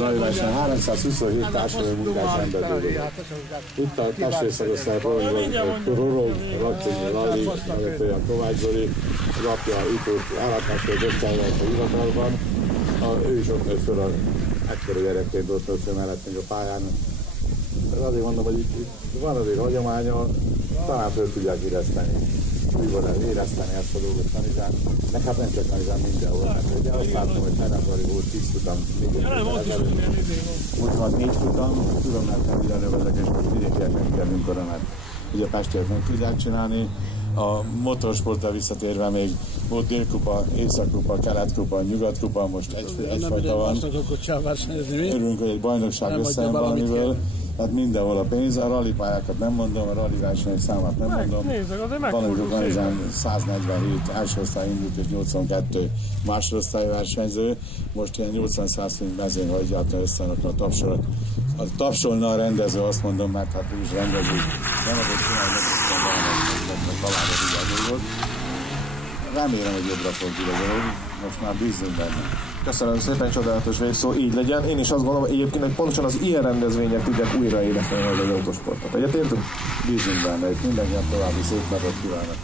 Rajváson 327 társadalmi munkás ember dolgozott. Itt a testvérszakosztály Rorog, Raktényi Lali, olyan Kovács Zoli, lapja itt állatmester osztályban a hivatalban. Ő is ott nőtt föl a ekkora gyerekként ott föl mellettünk a pályán. Azért mondom, hogy itt van azért hagyománya, talán föl tudják érezteni ezt a dolgot Kanizsán. Meg hát nem csak Kanizsán, mindenhol. Mert ugye azt láttam, hogy Fennámbari volt 10 futam, most van 4 futam, tudom, mert Kanizsán övezek, és most vidékiek nem kellünk örömet. Ugye pestiek nem tudják csinálni. A motorsportra visszatérve még volt Dél-kupa, Észak-kupa, Kelet-kupa, Nyugat-kupa, most egyfajta van. Örülünk, hogy egy bajnokság összejön valamiből. Hát mindenhol a pénz, a rallipályákat nem mondom, a rally versenyek számát nem mondom. Van, amikor Kanizsán 147 első osztály indult és 82 másodosztály versenyző. Most ilyen 80-100 mezőn hagyják összenek a tapsolat. A tapsolna a rendező, azt mondom, mert hát ő is rendező. Nem adott csinálni, meg találva a dolgot. Remélem, hogy jobbra fog a dolog, most már bízunk benne. Köszönöm szépen, csodálatos végszó, így legyen. Én is azt gondolom egyébként, hogy pontosan az ilyen rendezvények tudják újraéleszteni az autósportot. Egyetértünk? Bízunk benne, hogy mindenkinek további szép napot kívánok.